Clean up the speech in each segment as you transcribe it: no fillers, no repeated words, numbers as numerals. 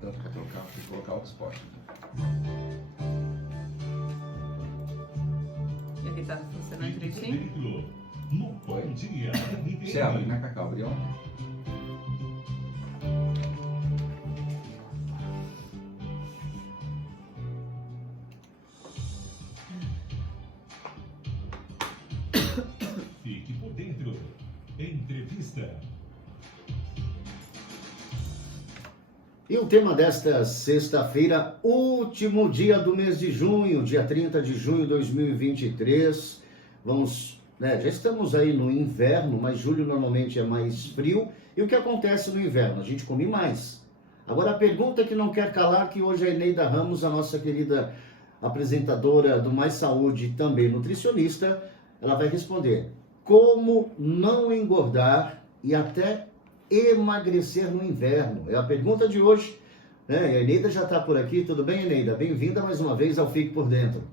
tanto para trocar e colocar outros potes. E aqui tá funcionando direitinho? Foi? Você abre, né, Cacau? Abriu? Fique por dentro. Entrevista. E o tema desta sexta-feira, último dia do mês de junho, dia 30 de junho de 2023. Vamos, já estamos aí no inverno, mas julho normalmente é mais frio. E o que acontece no inverno? A gente come mais. Agora a pergunta que não quer calar, que hoje a Eneida Ramos, a nossa querida apresentadora do Mais Saúde e também nutricionista, ela vai responder: como não engordar e até emagrecer no inverno? É a pergunta de hoje, né? A Eneida já está por aqui. Tudo bem, Eneida? Bem-vinda mais uma vez ao Fique por Dentro.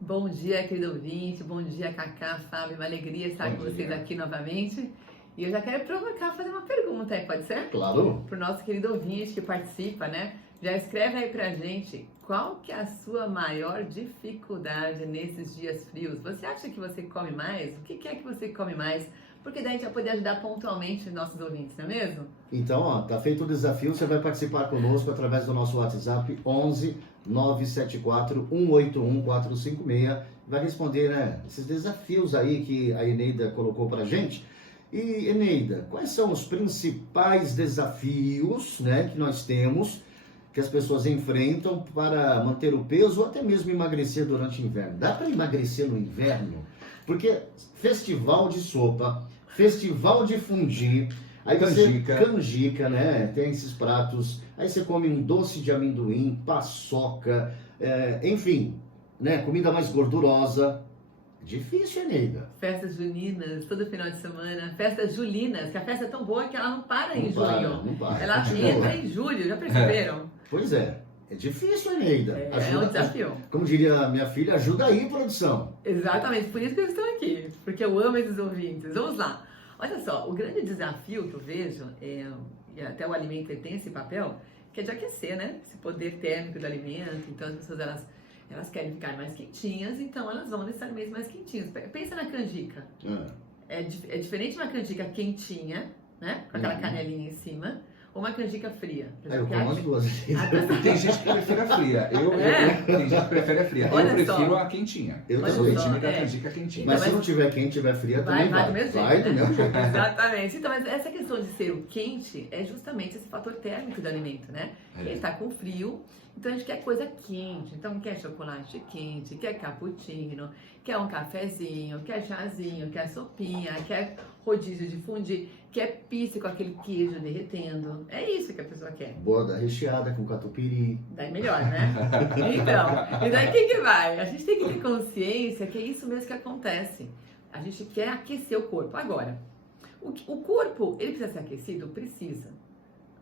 Bom dia, querido ouvinte. Bom dia, Cacá, Fábio. Uma alegria estar com vocês aqui novamente. E eu já quero provocar, fazer uma pergunta aí, pode ser? Claro. Para o nosso querido ouvinte que participa, né? Já escreve aí pra gente qual que é a sua maior dificuldade nesses dias frios. Você acha que você come mais? O que é que você come mais? Porque daí a gente vai poder ajudar pontualmente os nossos ouvintes, não é mesmo? Então, ó, tá feito o desafio. Você vai participar conosco através do nosso WhatsApp 11 974 181 456. Vai responder, né, esses desafios aí que a Eneida colocou pra gente. E, Eneida, quais são os principais desafios, né, que nós temos, que as pessoas enfrentam para manter o peso ou até mesmo emagrecer durante o inverno? Dá para emagrecer no inverno? Porque festival de sopa, festival de fondue, aí canjica, né? Tem esses pratos, aí você come um doce de amendoim, paçoca, enfim, né? Comida mais gordurosa. Difícil, Eneida. Festas juninas, todo final de semana. Festas julinas, que a festa é tão boa que ela não para em julho. Não para. Ela entra em julho, já perceberam? Pois é. É difícil, Eneida. É um desafio. Como diria a minha filha, ajuda aí, produção. Exatamente, por isso que eu estou aqui. Porque eu amo esses ouvintes. Vamos lá. Olha só, o grande desafio que eu vejo, e até o alimento ele tem esse papel, que é de aquecer, né? Esse poder térmico do alimento. Então as pessoas, elas querem ficar mais quentinhas, então elas vão necessariamente mais quentinhas. Pensa na canjica. É diferente uma canjica quentinha, né? Com aquela canelinha em cima, ou uma canjica fria. Eu como as duas. Tem gente que prefere a fria. Tem gente que prefere a fria. Olha Eu prefiro só. a quentinha. Eu sou o também. time da canjica quentinha. Mas se não tiver quente, tiver fria, também Vai do mesmo jeito. Vai do né? mesmo jeito. Exatamente. Então, mas essa questão de ser o quente é justamente esse fator térmico do alimento, né? Ele está com frio, então a gente quer coisa quente. Então, quer chocolate quente, quer cappuccino, quer um cafezinho, quer chazinho, quer sopinha, quer rodízio de fondue, quer pizza com aquele queijo derretendo. É isso que a pessoa quer. Borda recheada com catupiry. Daí melhor, né? Então, e daí quem que vai? A gente tem que ter consciência que é isso mesmo que acontece. A gente quer aquecer o corpo. Agora, o corpo, ele precisa ser aquecido? Precisa.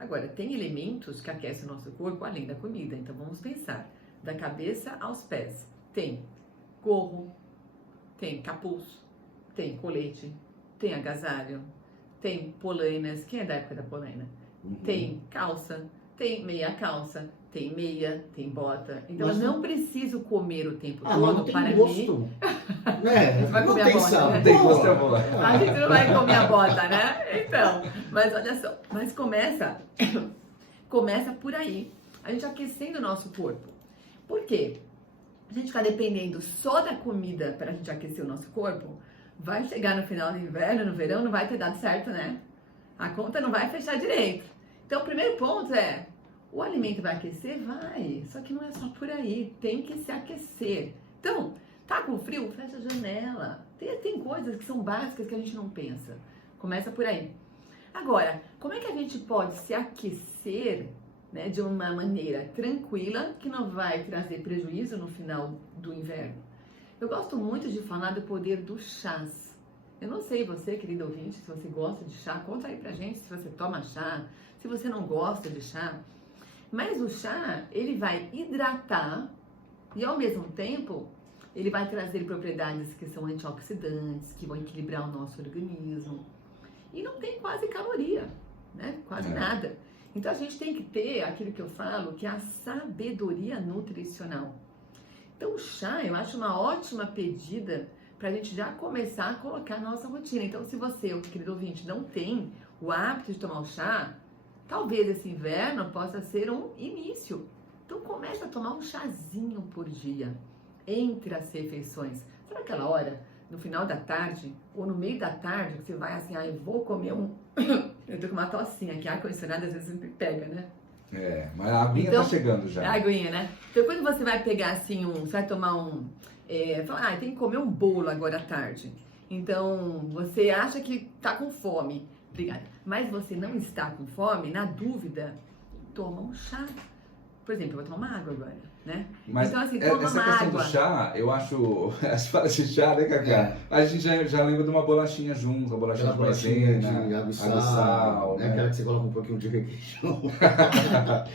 Agora, tem elementos que aquecem o nosso corpo além da comida. Então, vamos pensar. Da cabeça aos pés. Tem gorro, tem capuz, tem colete, tem agasalho, tem polainas. Quem é da época da polaina? Tem calça, tem meia calça, tem meia, tem bota. Então, eu não preciso comer o tempo todo mas não tem para gosto. mim. Né? Vai Não comer a tem bota, sabor. né? Tem gosto da bola. A gente não vai comer a bota, né? Então, mas olha só, mas começa por aí, a gente aquecendo o nosso corpo. Por quê? A gente ficar dependendo só da comida para a gente aquecer o nosso corpo, vai chegar no final do inverno, no verão, não vai ter dado certo, né? A conta não vai fechar direito. Então, o primeiro ponto é, o alimento vai aquecer? Vai, só que não é só por aí, tem que se aquecer. Então, tá com frio? Fecha a janela. Tem coisas que são básicas que a gente não pensa. Começa por aí. Agora, como é que a gente pode se aquecer, né, de uma maneira tranquila, que não vai trazer prejuízo no final do inverno? Eu gosto muito de falar do poder dos chás. Eu não sei você, querido ouvinte, se você gosta de chá, conta aí pra gente se você toma chá, se você não gosta de chá. Mas o chá, ele vai hidratar e ao mesmo tempo ele vai trazer propriedades que são antioxidantes, que vão equilibrar o nosso organismo. E não tem quase caloria, né? Quase nada. Então a gente tem que ter aquilo que eu falo, que é a sabedoria nutricional. Então o chá, eu acho uma ótima pedida para a gente já começar a colocar na nossa rotina. Então se você, querido ouvinte, não tem o hábito de tomar o chá, talvez esse inverno possa ser um início. Então comece a tomar um chazinho por dia, entre as refeições. Sabe aquela hora, no final da tarde, ou no meio da tarde, que você vai assim, eu vou comer um... Eu tô com uma tossinha aqui, ar-condicionado às vezes sempre pega, né? Mas a aguinha então, tá chegando já. A aguinha, né? Então quando você vai pegar assim você vai tomar falar, tem que comer um bolo agora à tarde. Então, você acha que tá com fome. Obrigada. Mas você não está com fome, na dúvida, toma um chá. Por exemplo, eu vou tomar uma água agora, né? Mas então, assim, toma essa uma questão água. do chá, eu acho... As falas de chá, né, Cacá? A gente já lembra de uma bolachinha junto, uma bolachinha Aquela de bolachinha maisena, de água e sal, né? né? Aquela que você coloca um pouquinho de requeijão.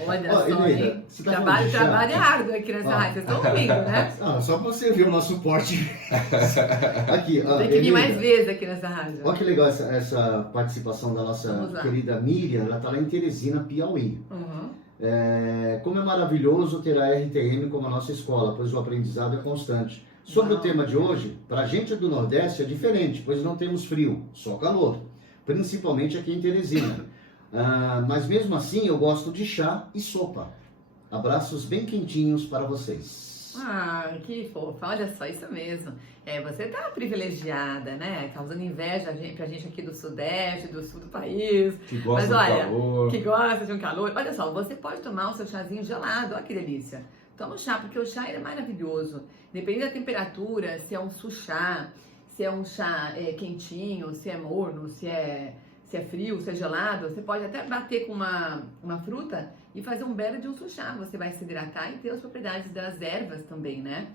Olha Ó, só, Eneida, hein? você tá falando de chá? Trabalho árduo aqui nessa rádio. Vocês estão comigo, né? Ah, só pra você ver o nosso suporte. Aqui, ó, Tem que vir Eneida, mais vezes aqui nessa rádio. olha que legal essa participação da Vamos nossa lá. querida Miriam. Ela tá lá em Teresina, Piauí. Uhum. Como é maravilhoso ter a RTM como a nossa escola, pois o aprendizado é constante. Sobre Uau. o tema de hoje, para a gente do Nordeste é diferente, pois não temos frio, só calor, principalmente aqui em Teresina. Mas mesmo assim eu gosto de chá e sopa. Abraços bem quentinhos para vocês. Ah, que fofa, olha só, isso mesmo. Você tá privilegiada, né? Causando inveja pra gente aqui do Sudeste, do Sul do país. Que gosta Mas do olha, calor. que gosta de um calor. Olha só, você pode tomar o seu chazinho gelado, olha que delícia. Toma o chá, porque o chá ele é maravilhoso. Dependendo da temperatura, se é um chá, se é um chá quentinho, se é morno, se é frio, se é gelado, você pode até bater com uma fruta e fazer um belo de um chá. Você vai se hidratar e ter as propriedades das ervas também, né?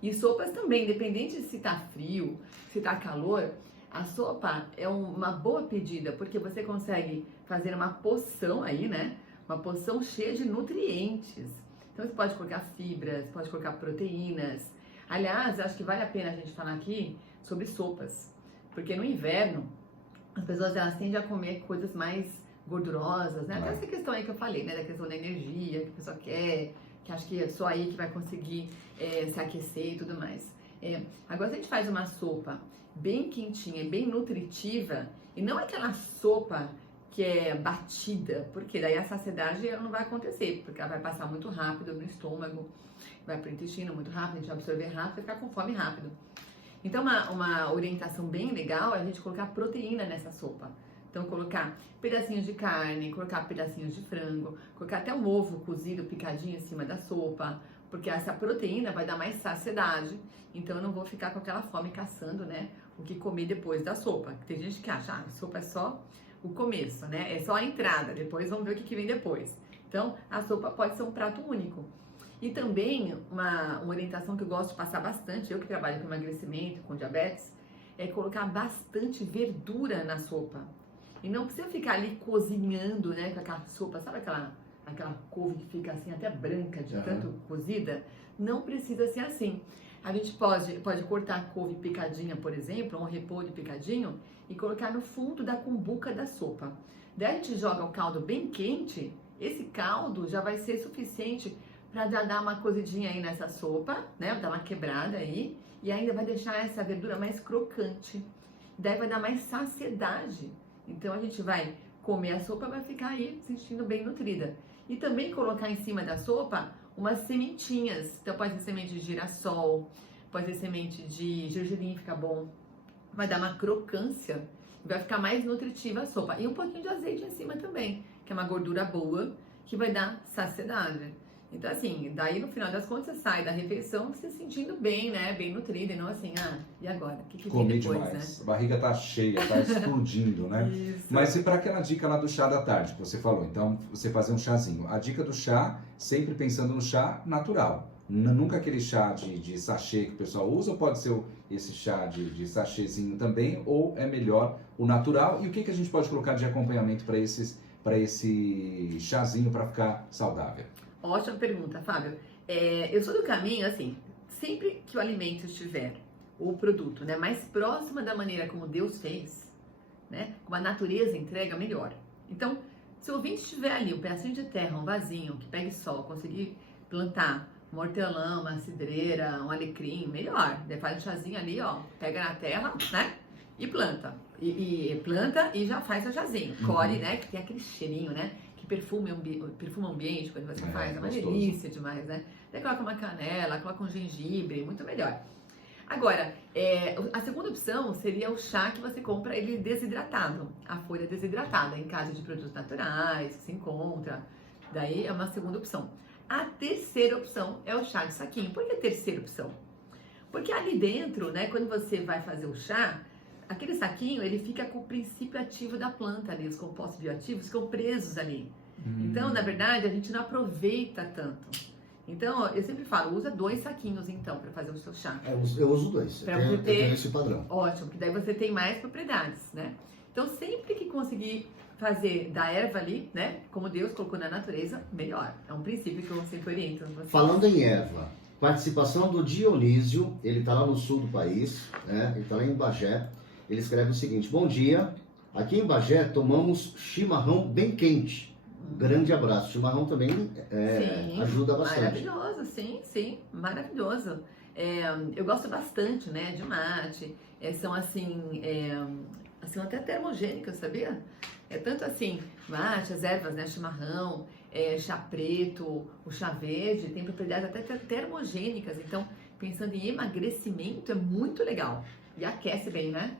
E sopas também, independente se tá frio, se tá calor, a sopa é uma boa pedida, porque você consegue fazer uma poção aí, né? Uma poção cheia de nutrientes. Então você pode colocar fibras, pode colocar proteínas. Aliás, acho que vale a pena a gente falar aqui sobre sopas, porque no inverno as pessoas elas tendem a comer coisas mais gordurosas, né? Até essa questão aí que eu falei, né? Da questão da energia que a pessoa quer, que acho que é só aí que vai conseguir se aquecer e tudo mais. Agora, se a gente faz uma sopa bem quentinha e bem nutritiva, e não aquela sopa que é batida, porque daí a saciedade ela não vai acontecer, porque ela vai passar muito rápido no estômago, vai para o intestino muito rápido, a gente vai absorver rápido e ficar com fome rápido. Então, uma orientação bem legal é a gente colocar proteína nessa sopa. Então, colocar pedacinhos de carne, colocar pedacinhos de frango, colocar até um ovo cozido, picadinho em cima da sopa, porque essa proteína vai dar mais saciedade, então eu não vou ficar com aquela fome caçando, né, o que comer depois da sopa. Tem gente que acha, sopa é só o começo, né, é só a entrada, depois vamos ver o que vem depois. Então, a sopa pode ser um prato único. E também, uma orientação que eu gosto de passar bastante, eu que trabalho com emagrecimento, com diabetes, é colocar bastante verdura na sopa. E não precisa ficar ali cozinhando, né, com aquela sopa, sabe aquela couve que fica assim até branca de tanto cozida? Não precisa ser assim. A gente pode cortar a couve picadinha, por exemplo, ou um repolho picadinho, e colocar no fundo da cumbuca da sopa. Daí a gente joga o caldo bem quente, esse caldo já vai ser suficiente para já dar uma cozidinha aí nessa sopa, né? Dar uma quebrada aí, e ainda vai deixar essa verdura mais crocante. Daí vai dar mais saciedade. Então a gente vai comer a sopa e vai ficar aí se sentindo bem nutrida. E também colocar em cima da sopa umas sementinhas. Então pode ser semente de girassol, pode ser semente de gergelim, fica bom. Vai dar uma crocância e vai ficar mais nutritiva a sopa. E um pouquinho de azeite em cima também, que é uma gordura boa, que vai dar saciedade. Então, assim, daí no final das contas você sai da refeição se sentindo bem, né? Bem nutrida, e não assim, e agora? O que vem Comi depois, demais. né? A barriga tá cheia, tá explodindo, né? Isso. Mas e para aquela dica lá do chá da tarde que você falou? Então, você fazer um chazinho. A dica do chá, sempre pensando no chá natural. Nunca aquele chá de sachê que o pessoal usa, ou pode ser esse chá de sachêzinho também, ou é melhor o natural? E o que a gente pode colocar de acompanhamento para esse chazinho para ficar saudável? Ótima pergunta, Fábio. Eu sou do caminho, assim, sempre que o alimento estiver, o produto, né, mais próximo da maneira como Deus fez, né, como a natureza entrega, melhor. Então, Se o ouvinte tiver ali um pedacinho de terra, um vasinho, que pegue sol, conseguir plantar um hortelã, uma cidreira, um alecrim, melhor. Daí faz um chazinho ali, ó, pega na terra, né? E planta. E planta e já faz seu chazinho. Colhe, né? Que tem aquele cheirinho, né? Que perfuma o ambiente quando você faz. É uma gostoso. delícia demais, né? Daí coloca uma canela, coloca um gengibre, muito melhor. Agora, a segunda opção seria o chá que você compra ele desidratado. A folha desidratada, em casa de produtos naturais, que se encontra. Daí é uma segunda opção. A terceira opção é o chá de saquinho. Por que a terceira opção? Porque ali dentro, né, quando você vai fazer o chá, aquele saquinho, ele fica com o princípio ativo da planta ali, os compostos bioativos ficam presos ali. Então, na verdade, a gente não aproveita tanto. Então, eu sempre falo, usa 2 saquinhos então para fazer o seu chá. Eu uso 2, eu tenho esse padrão. Ótimo, porque daí você tem mais propriedades, né? Então, sempre que conseguir fazer da erva ali, né? Como Deus colocou na natureza, melhor. É um princípio que eu sempre oriento vocês. Falando em erva, participação do Dionísio, ele está lá no sul do país, né? Ele está lá em Bagé. Ele escreve o seguinte: bom dia, aqui em Bagé tomamos chimarrão bem quente. Grande abraço. Chimarrão também Sim, ajuda bastante. Maravilhoso, sim, maravilhoso. Eu gosto bastante, né, de mate. São assim até termogênicas, sabia? Tanto assim, mate, as ervas, né, chimarrão, chá preto, o chá verde, tem propriedades até termogênicas. Então, pensando em emagrecimento, é muito legal. E aquece bem, né?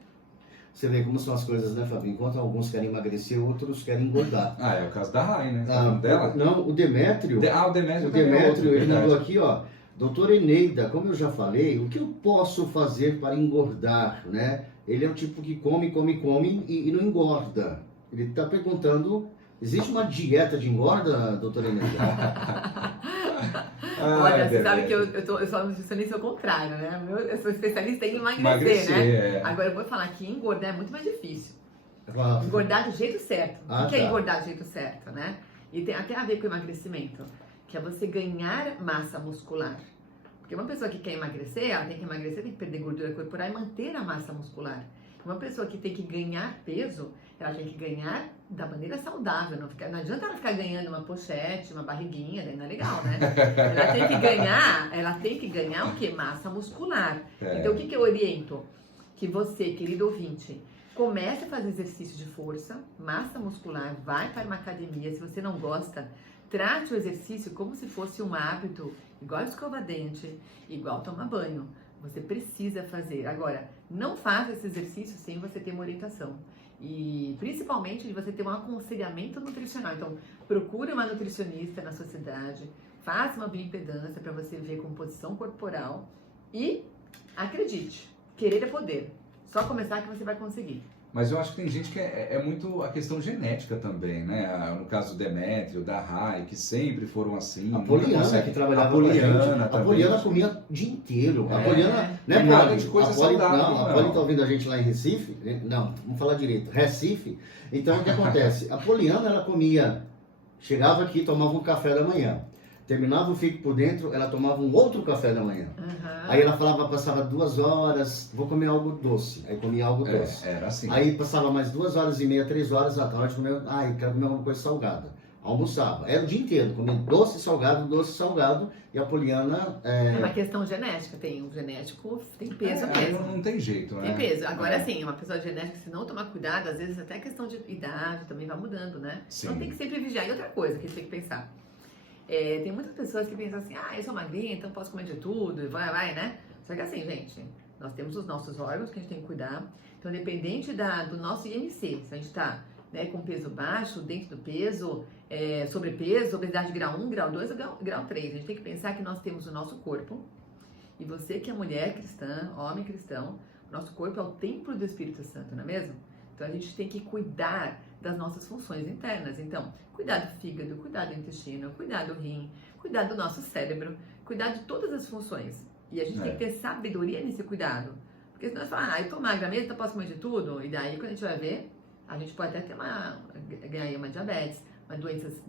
Você vê como são as coisas, né, Fabinho? Enquanto alguns querem emagrecer, outros querem engordar. É o caso da Rai, né? Tá falando dela? Não, o Demétrio. O Demétrio também é Demétrio, outro, ele verdade. mandou aqui, ó. Doutora Eneida, como eu já falei, o que eu posso fazer para engordar, né? Ele é o tipo que come e não engorda. Ele está perguntando, existe uma dieta de engorda, doutora Eneida? Olha, você sabe que eu sou nutricionista ao contrário, né? Eu sou especialista em emagrecer, né? Agora eu vou falar que engordar é muito mais difícil. Engordar do jeito certo. O que é engordar do jeito certo, né? E tem até a ver com emagrecimento, que é você ganhar massa muscular. Porque uma pessoa que quer emagrecer, ela tem que emagrecer, tem que perder gordura corporal e manter a massa muscular. Uma pessoa que tem que ganhar peso, ela tem que ganhar da maneira saudável. Não adianta ela ficar ganhando uma pochete, uma barriguinha, daí não é legal, né? Ela tem que ganhar o quê? Massa muscular. Então, o que eu oriento? Que você, querido ouvinte, comece a fazer exercício de força, massa muscular, vai para uma academia. Se você não gosta, trate o exercício como se fosse um hábito, igual escova dente, igual tomar banho. Você precisa fazer. Agora, não faça esse exercício sem você ter uma orientação. E principalmente de você ter um aconselhamento nutricional. Então, procure uma nutricionista na sua cidade, faça uma bioimpedância para você ver composição corporal e acredite, querer é poder. Só começar que você vai conseguir. Mas eu acho que tem gente que é muito a questão genética também, né? No caso do Demétrio, da Rai, que sempre foram assim. A Poliana, que trabalhava com a gente. A Poliana comia o dia inteiro. A Poliana, né, nada de coisa saudável. Não, a Poli tá ouvindo a gente lá em Recife. Não, vamos falar direito. Recife. Então, o que acontece? A Poliana, ela comia, chegava aqui, tomava um café da manhã. Terminava o Fique por Dentro, ela tomava um outro café da manhã. Aí ela falava, passava 2 horas, vou comer algo doce. Aí comia algo doce. Era assim. Aí passava mais 2h30, 3 horas à tarde, comia, quero comer alguma coisa salgada. Almoçava. Era o dia inteiro, comia doce, salgado. E a Poliana... É uma questão genética, o genético tem peso mesmo. Não tem jeito, né? Tem peso. Agora sim, uma pessoa genética, se não tomar cuidado, às vezes até a questão de idade também vai mudando, né? Sim. Então tem que sempre vigiar. E outra coisa que a gente tem que pensar. Tem muitas pessoas que pensam assim, eu sou magrinha, então posso comer de tudo, vai, né? Só que assim, gente, nós temos os nossos órgãos que a gente tem que cuidar. Então, dependente do nosso IMC, se a gente tá, né, com peso baixo, dentro do peso, sobrepeso, obesidade de grau 1, grau 2 ou grau 3. A gente tem que pensar que nós temos o nosso corpo. E você que é mulher cristã, homem cristão, o nosso corpo é o templo do Espírito Santo, não é mesmo? Então, a gente tem que cuidar das nossas funções internas. Então, cuidar do fígado, cuidar do intestino, cuidar do rim, cuidar do nosso cérebro, cuidar de todas as funções. E a gente tem que ter sabedoria nesse cuidado. Porque senão você fala, eu tô magra mesmo, então posso comer de tudo. E daí, quando a gente vai ver, a gente pode até ganhar uma diabetes,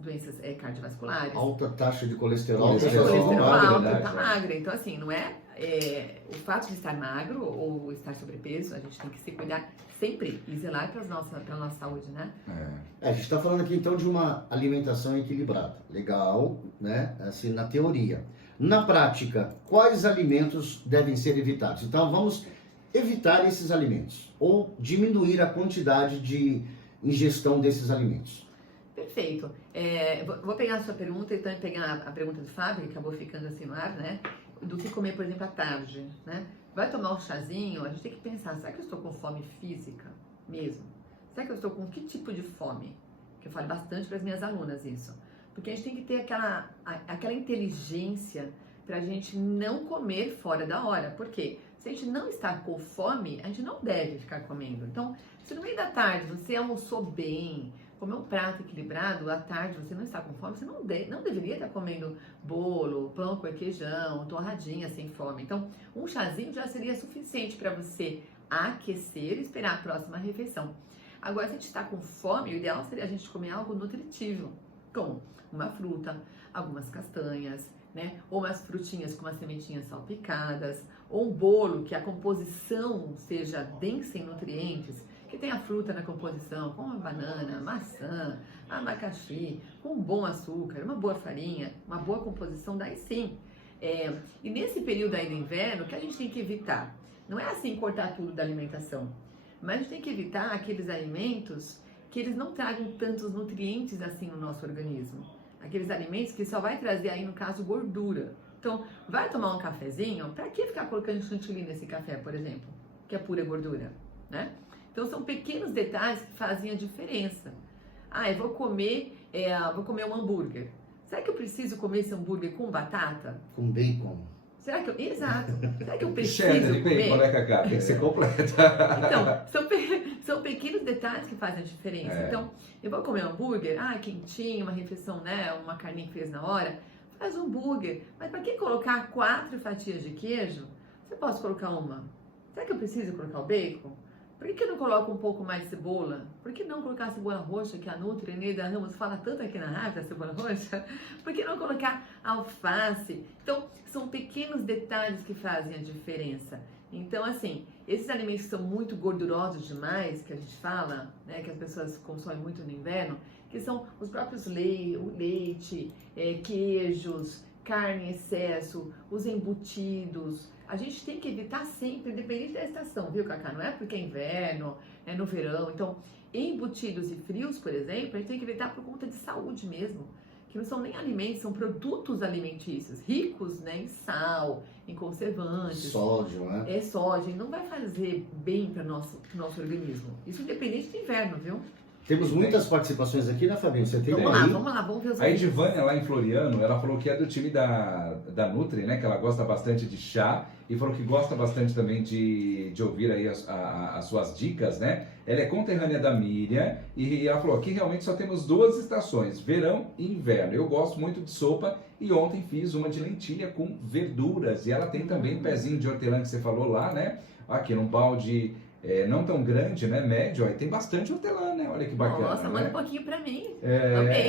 doenças cardiovasculares. Alta taxa de colesterol. Colesterol alto, verdade, tá magra. Então, assim, não é o fato de estar magro ou estar sobrepeso, a gente tem que se cuidar sempre e zelar pela nossa saúde, né? A gente está falando aqui então de uma alimentação equilibrada. Legal, né? Assim, na teoria. Na prática, quais alimentos devem ser evitados? Então, vamos evitar esses alimentos ou diminuir a quantidade de ingestão desses alimentos. Perfeito. Vou pegar a sua pergunta e também pegar a pergunta do Fábio, que acabou ficando assim no ar, né? Do que comer, por exemplo, à tarde, né? Vai tomar um chazinho, a gente tem que pensar, será que eu estou com fome física mesmo? Será que eu estou com que tipo de fome? Que eu falo bastante para as minhas alunas isso. Porque a gente tem que ter aquela inteligência para a gente não comer fora da hora. Por quê? Se a gente não está com fome, a gente não deve ficar comendo. Então, se no meio da tarde você almoçou bem, comeu um prato equilibrado, à tarde você não está com fome, você não deveria estar comendo bolo, pão com requeijão, torradinha sem fome. Então, um chazinho já seria suficiente para você aquecer e esperar a próxima refeição. Agora, se a gente está com fome, o ideal seria a gente comer algo nutritivo, como uma fruta, algumas castanhas, né? Ou umas frutinhas com umas sementinhas salpicadas, ou um bolo que a composição seja densa em nutrientes, que tenha fruta na composição, como a banana, maçã, abacaxi, com um bom açúcar, uma boa farinha, uma boa composição, daí sim. E nesse período aí do inverno, o que a gente tem que evitar? Não é assim cortar tudo da alimentação, mas a gente tem que evitar aqueles alimentos que eles não tragam tantos nutrientes assim no nosso organismo. Aqueles alimentos que só vai trazer aí, no caso, gordura. Então, vai tomar um cafezinho, para que ficar colocando chantilly nesse café, por exemplo, que é pura gordura, né? Então, são pequenos detalhes que fazem a diferença. Eu vou comer um hambúrguer. Será que eu preciso comer esse hambúrguer com batata? Com bacon. Será que eu... Exato. Será que eu preciso Cheddar e comer? bacon, né, Cacá? Tem que ser completa. Então, são pequenos detalhes que fazem a diferença. Então, eu vou comer um hambúrguer, quentinho, uma refeição, né? Uma carninha que fez na hora. Faz um hambúrguer. Mas para que colocar 4 fatias de queijo? Você pode colocar uma. Será que eu preciso colocar o bacon? Por que eu não coloco um pouco mais de cebola? Por que não colocar a cebola roxa, que a Nutri Eneida Ramos fala tanto aqui na rádio, da cebola roxa? Por que não colocar alface? Então, são pequenos detalhes que fazem a diferença. Então, assim, esses alimentos que são muito gordurosos demais, que a gente fala, né, que as pessoas consomem muito no inverno, que são os próprios leite, queijos, carne em excesso, os embutidos. A gente tem que evitar sempre, independente da estação, viu, Cacá? Não é porque é inverno, é no verão. Então, embutidos e frios, por exemplo, a gente tem que evitar por conta de saúde mesmo. Que não são nem alimentos, são produtos alimentícios, ricos, né, em sal, em conservantes. Sódio, né? Sódio, não vai fazer bem para o nosso organismo. Isso independente do inverno, viu? Temos muitas participações aqui, né, Fabinho? Você tem Vamos aí? lá, vamos ver os A Edivânia, lá em Floriano, ela falou que é do time da Nutri, né? Que ela gosta bastante de chá e falou que gosta bastante também de ouvir aí as suas dicas, né? Ela é conterrânea da Miriam e ela falou que realmente só temos 2 estações, verão e inverno. Eu gosto muito de sopa e ontem fiz uma de lentilha com verduras. E ela tem também um pezinho de hortelã que você falou lá, né? Aqui num balde... não tão grande, né? Médio, aí tem bastante hortelã, né? Olha que bacana. Nossa, né? manda um pouquinho pra mim.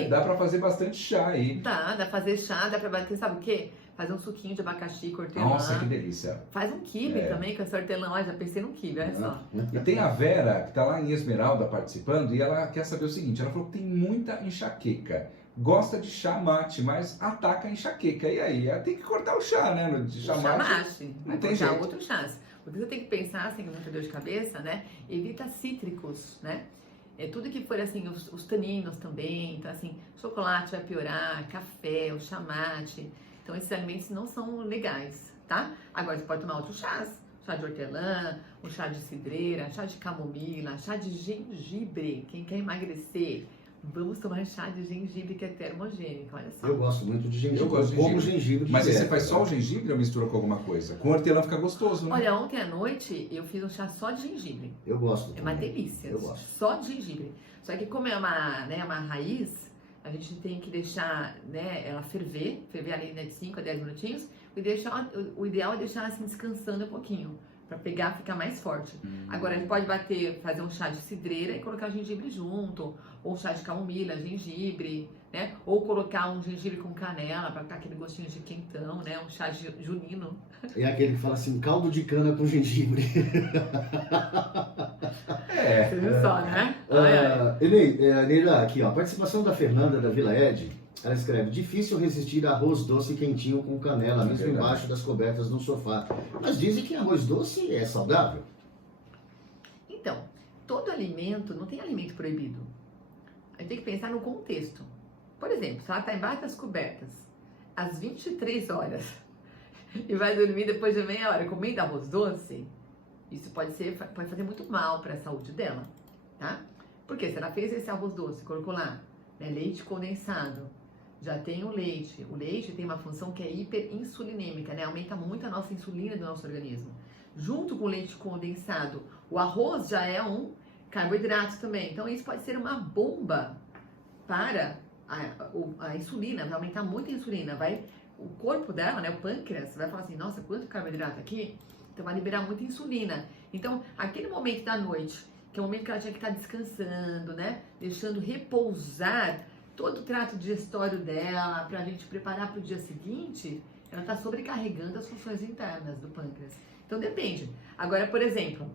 Dá pra fazer bastante chá aí. Dá pra fazer chá, dá pra bater, sabe o quê? Fazer um suquinho de abacaxi com hortelã. Nossa, que delícia. Faz um quibe também com essa hortelã. Olha, já pensei num quibe, olha só. E tem a Vera, que tá lá em Esmeralda participando, e ela quer saber o seguinte, ela falou que tem muita enxaqueca. Gosta de chá mate, mas ataca a enxaqueca. E aí? Ela tem que cortar o chá, né? De chá mate. Não tem tem jeito. outros chás. O que você tem que pensar, assim, com muita dor de cabeça, né? Evita cítricos, né? Tudo que for, assim, os taninos também. Então, assim, chocolate vai piorar, café, o chá mate. Então, esses alimentos não são legais, tá? Agora, você pode tomar outros chás. Chá de hortelã, um chá de cidreira, chá de camomila, chá de gengibre. Quem quer emagrecer, vamos tomar chá de gengibre que é termogênico, olha só. Eu gosto muito de gengibre. Eu gosto de como gengibre. Mas aí você direto, faz só né? o gengibre ou mistura com alguma coisa? Com hortelã fica gostoso, né? Olha, ontem à noite eu fiz um chá só de gengibre. Eu gosto. É uma também. delícia. Eu gosto. Só de gengibre. Só que como é uma raiz, a gente tem que deixar, né, ela ferver ali, né, de 5 a 10 minutinhos. O ideal é deixar ela assim descansando um pouquinho, para pegar e ficar mais forte. Agora a gente pode fazer um chá de cidreira e colocar gengibre junto, ou chá de camomila, gengibre, né? Ou colocar um gengibre com canela para ficar aquele gostinho de quentão, né? Um chá junino. É aquele que fala assim, caldo de cana com gengibre. Você viu só, né? Neila, aqui ó, participação da Fernanda da Vila Ed, ela escreve, difícil resistir a arroz doce quentinho com canela, mesmo embaixo das cobertas no sofá. Mas dizem que arroz doce é saudável. Então, todo alimento, não tem alimento proibido. A gente tem que pensar no contexto. Por exemplo, se ela está embaixo das cobertas, às 23 horas, e vai dormir depois de meia hora comendo arroz doce, isso pode fazer muito mal para a saúde dela, tá? Porque se ela fez esse arroz doce, colocou lá, né, leite condensado, já tem o leite tem uma função que é hiperinsulinêmica, né? Aumenta muito a nossa insulina do nosso organismo. Junto com o leite condensado, o arroz já é um carboidrato também, então isso pode ser uma bomba para a insulina, vai aumentar muito a insulina, o corpo dela, né, o pâncreas, vai falar assim, nossa, quanto carboidrato aqui? Então vai liberar muita insulina. Então, aquele momento da noite, que é o momento que ela tinha que estar descansando, né, deixando repousar todo o trato digestório dela, para a gente preparar para o dia seguinte, ela está sobrecarregando as funções internas do pâncreas. Então depende. Agora, por exemplo,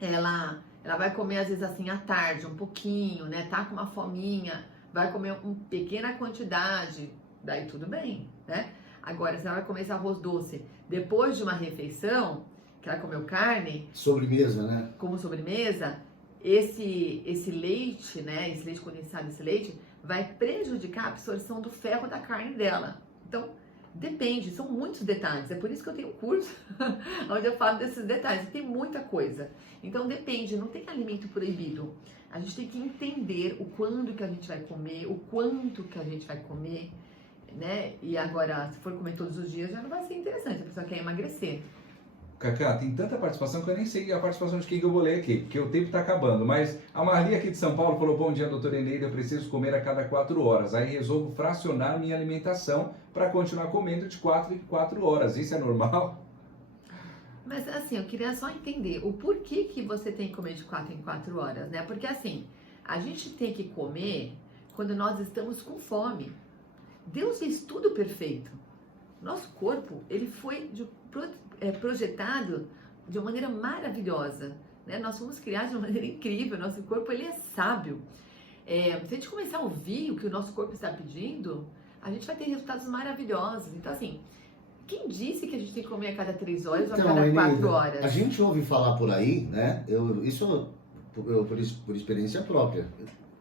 ela vai comer às vezes assim à tarde, um pouquinho, né, tá com uma fominha, vai comer uma pequena quantidade, daí tudo bem, né? Agora, se ela vai comer esse arroz doce depois de uma refeição, que ela comeu carne... Sobremesa, né? Como sobremesa, esse leite, né, esse leite condensado, esse leite, vai prejudicar a absorção do ferro da carne dela. Então, depende, são muitos detalhes. É por isso que eu tenho um curso onde eu falo desses detalhes. Tem muita coisa. Então, depende, não tem alimento proibido. A gente tem que entender o quando que a gente vai comer, o quanto que a gente vai comer, né? E agora, se for comer todos os dias, já não vai ser interessante. A pessoa quer emagrecer. Cacá, tem tanta participação que eu nem sei a participação de quem que eu vou ler aqui, porque o tempo está acabando. Mas a Marli aqui de São Paulo falou, bom dia, doutora Eneida, eu preciso comer a cada 4 horas. Aí resolvo fracionar minha alimentação para continuar comendo de 4 em 4 horas. Isso é normal? Mas assim, eu queria só entender o porquê que você tem que comer de 4 em 4 horas, né? Porque assim, a gente tem que comer quando nós estamos com fome. Deus fez tudo perfeito. Nosso corpo, ele foi projetado de uma maneira maravilhosa, né? Nós fomos criados de uma maneira incrível, nosso corpo, ele é sábio. Se a gente começar a ouvir o que o nosso corpo está pedindo, a gente vai ter resultados maravilhosos. Então assim, quem disse que a gente tem que comer a cada 3 horas ou a cada 4 horas? A gente ouve falar por aí, né? Isso por experiência própria.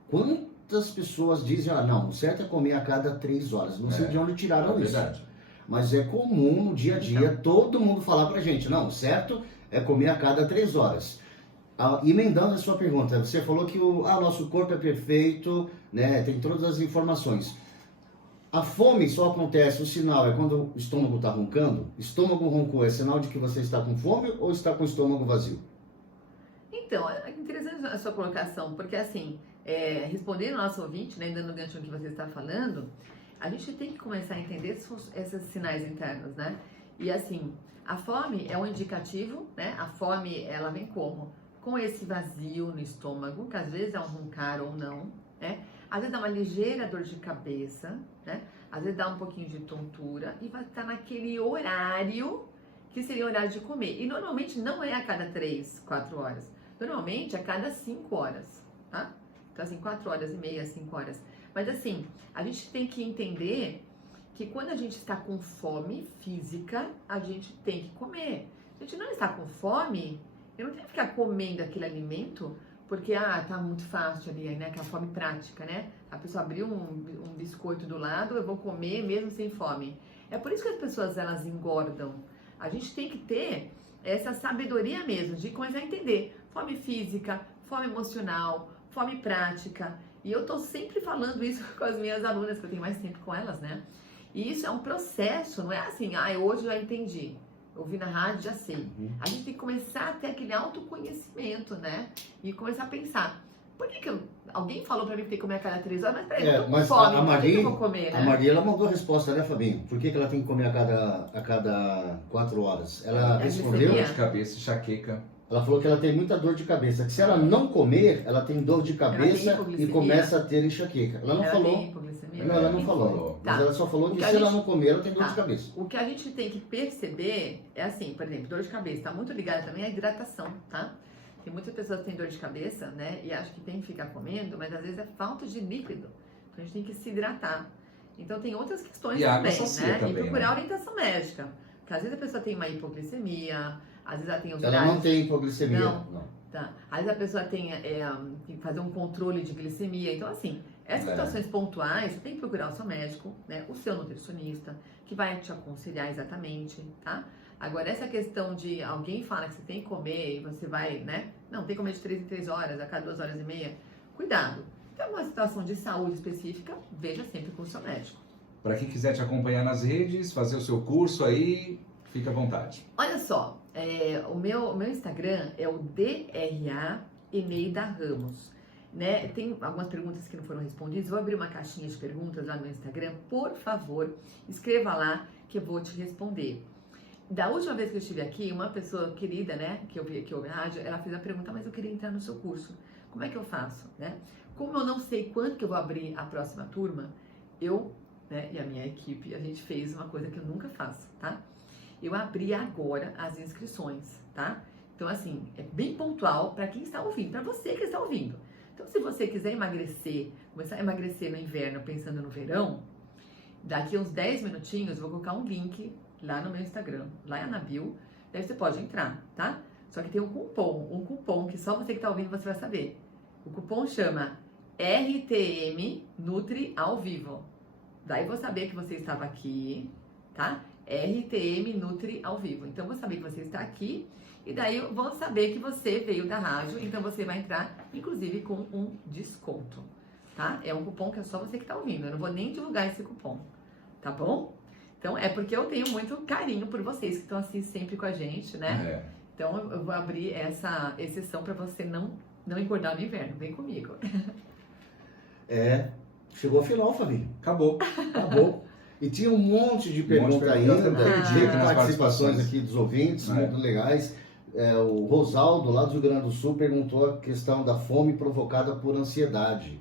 Quantas pessoas dizem, não, o certo é comer a cada 3 horas. Não sei de onde tiraram isso. Verdade. Mas é comum no dia a dia todo mundo falar pra gente, não, o certo é comer a cada 3 horas. Emendando a sua pergunta, você falou que o nosso corpo é perfeito, né? Tem todas as informações. A fome só acontece, o sinal é quando o estômago está roncando? Estômago roncou é sinal de que você está com fome ou está com o estômago vazio? Então, é interessante a sua colocação, porque assim, respondendo ao nosso ouvinte, né, dando gancho no que você está falando, a gente tem que começar a entender esses sinais internos, né? E assim, a fome é um indicativo, né? A fome, ela vem como? Com esse vazio no estômago, que às vezes é um roncar ou não, né? Às vezes dá uma ligeira dor de cabeça, né? Às vezes dá um pouquinho de tontura e vai estar naquele horário que seria o horário de comer. E normalmente não é a cada 3, 4 horas. Normalmente é a cada 5 horas, tá? Então assim, 4 horas e meia, 5 horas. Mas assim, a gente tem que entender que quando a gente está com fome física, a gente tem que comer. Se a gente não está com fome, eu não tenho que ficar comendo aquele alimento porque, tá muito fácil ali, né? Que é a fome prática, né? A pessoa abriu um biscoito do lado, eu vou comer mesmo sem fome. É por isso que as pessoas, elas engordam. A gente tem que ter essa sabedoria mesmo, de começar a entender. Fome física, fome emocional, fome prática. E eu tô sempre falando isso com as minhas alunas, que eu tenho mais tempo com elas, né? E isso é um processo, não é assim, hoje eu já entendi. Eu ouvi na rádio, já sei. A gente tem que começar a ter aquele autoconhecimento, né? E começar a pensar, por que alguém falou pra mim que tem que comer a cada 3 horas, mas peraí, eu tô com fome, por que eu vou comer, né? A Maria, ela mandou a resposta, né, Fabinho? Por que ela tem que comer a cada 4 horas? Ela respondeu? Dor de cabeça, enxaqueca. Ela falou que ela tem muita dor de cabeça, que se ela não comer, ela tem dor de cabeça e começa a ter enxaqueca. Ela não falou. Não, ela não falou. Mas Tá. ela só falou O que que se a ela gente- não comer, ela tem dor Tá. de cabeça. O que a gente tem que perceber é assim, por exemplo, dor de cabeça, está muito ligada também à hidratação, tá? Tem muitas pessoas que têm dor de cabeça, né? E acham que tem que ficar comendo, mas às vezes é falta de líquido. Então a gente tem que se hidratar. Então tem outras questões E a água também, sacia né? também, E procurar né? orientação médica. Porque às vezes a pessoa tem uma hipoglicemia, às vezes ela tem Ela obesidade. não tem hipoglicemia. Não. Tá. Às vezes a pessoa tem que fazer um controle de glicemia. Então, assim, essas É. situações pontuais, você tem que procurar o seu médico, né? O seu nutricionista, que vai te aconselhar exatamente, tá? Agora, essa questão de alguém fala que você tem que comer e você vai, né? Não, tem que comer de 3 em 3 horas, a cada 2 horas e meia. Cuidado. Se é uma situação de saúde específica, veja sempre com o seu médico. Para quem quiser te acompanhar nas redes, fazer o seu curso aí, fica à vontade. Olha só, o meu Instagram é o DRA Eneida Ramos. Né? Tem algumas perguntas que não foram respondidas. Vou abrir uma caixinha de perguntas lá no meu Instagram. Por favor, escreva lá que eu vou te responder. Da última vez que eu estive aqui, uma pessoa querida, né, que eu vi aqui no rádio, ela fez a pergunta, mas eu queria entrar no seu curso. Como é que eu faço, né? Como eu não sei quando que eu vou abrir a próxima turma, eu, né, e a minha equipe, a gente fez uma coisa que eu nunca faço, tá? Eu abri agora as inscrições, tá? Então, assim, é bem pontual para quem está ouvindo, para você que está ouvindo. Então, se você quiser emagrecer, começar a emagrecer no inverno, pensando no verão, daqui uns 10 minutinhos eu vou colocar um link lá no meu Instagram, lá na bio, daí você pode entrar, tá? Só que tem um cupom que só você que está ouvindo você vai saber. O cupom chama RTM Nutri ao Vivo. Daí eu vou saber que você estava aqui, tá? RTM Nutri ao Vivo. Então eu vou saber que você está aqui e daí eu vou saber que você veio da rádio, então você vai entrar, inclusive, com um desconto, tá? É um cupom que é só você que está ouvindo, eu não vou nem divulgar esse cupom, tá bom? Então é porque eu tenho muito carinho por vocês que estão assim sempre com a gente, né? É. Então eu vou abrir essa exceção para você não engordar no inverno, vem comigo. Chegou ao final, Fabinho. Acabou. Acabou. E tinha um monte de Um monte de perguntas perguntas, ainda, eu perdi participações aqui nas participações. aqui dos ouvintes, É. muito legais. O Rosaldo, lá do Rio Grande do Sul, perguntou a questão da fome provocada por ansiedade.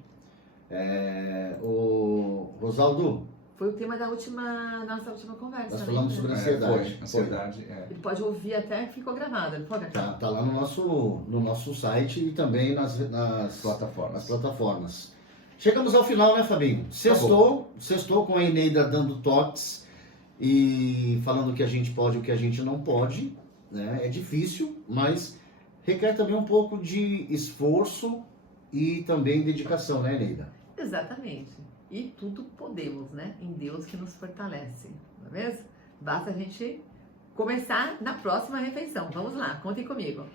O Rosaldo, Foi o tema da nossa última conversa, nós né? falamos sobre ansiedade. Foi. Ansiedade, é. Ele pode ouvir até que ficou gravado, não pode? Tá lá no nosso site e também nas Plataformas. plataformas. Chegamos ao final, né, Fabinho? Sextou com a Eneida dando toques e falando o que a gente pode e o que a gente não pode, né? É difícil, mas requer também um pouco de esforço e também dedicação, né, Eneida? Exatamente. E tudo podemos, né? Em Deus que nos fortalece, não é mesmo? Basta a gente começar na próxima refeição. Vamos lá, contem comigo.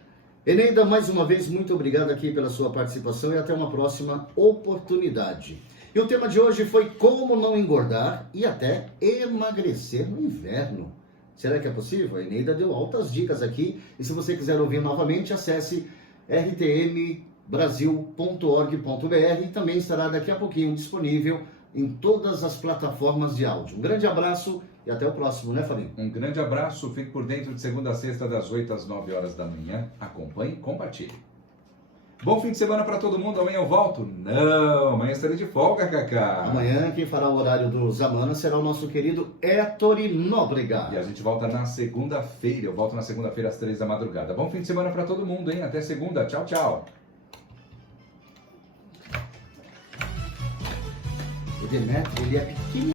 Eneida, mais uma vez, muito obrigado aqui pela sua participação e até uma próxima oportunidade. E o tema de hoje foi como não engordar e até emagrecer no inverno. Será que é possível? A Eneida deu altas dicas aqui e se você quiser ouvir novamente, acesse rtmbrasil.org.br e também estará daqui a pouquinho disponível em todas as plataformas de áudio. Um grande abraço e até o próximo, né, Fabinho? Um grande abraço, fique por dentro de segunda a sexta, das 8 às 9 horas da manhã. Acompanhe e compartilhe. Bom fim de semana para todo mundo. Amanhã eu volto? Não, amanhã estarei de folga, Cacá. Amanhã quem fará o horário do Zamana será o nosso querido Héctor Nóbrega. E a gente volta na segunda-feira. Eu volto na segunda-feira às 3 da madrugada. Bom fim de semana para todo mundo, hein? Até segunda. Tchau, tchau. O Demetrio, ele é pequenininho.